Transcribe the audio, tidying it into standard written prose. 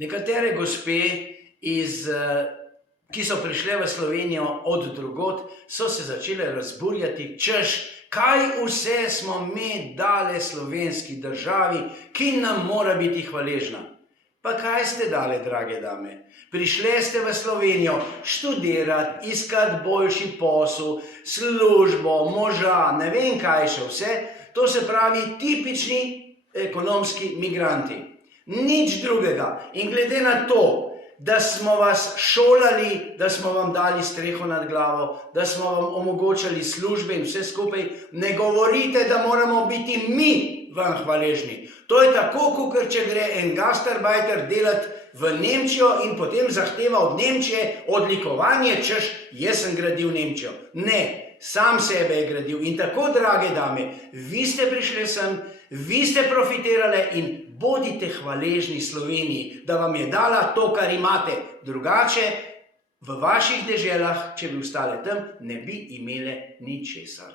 Nekatere gospe, ki so prišle v Slovenijo od drugod, so se začele razburjati, češ, kaj vse smo mi dali slovenski državi, ki nam mora biti hvaležna. Pa kaj ste dali, drage dame? Prišle ste v Slovenijo študirati, iskati boljši posel, službo, moža, ne vem kaj še vse. To se pravi tipični ekonomski migranti. Nič drugega. In glede na to, da smo vas šolali, da smo vam dali streho nad glavo, da smo vam omogočali službe in vse skupaj, ne govorite, da moramo biti mi vam hvaležni. To je tako, kot če gre en gastarbajter delati v Nemčijo in potem zahteva od Nemčije odlikovanje, češ, jaz sem gradil Nemčijo. Ne, sam sebe je gradil. In tako, drage dame, vi ste prišli sem, vi ste profitirali in bodite hvaležni Sloveniji, da vam je dala to, kar imate. Drugače, v vaših deželah, če bi ostale tam, ne bi imele ničesar.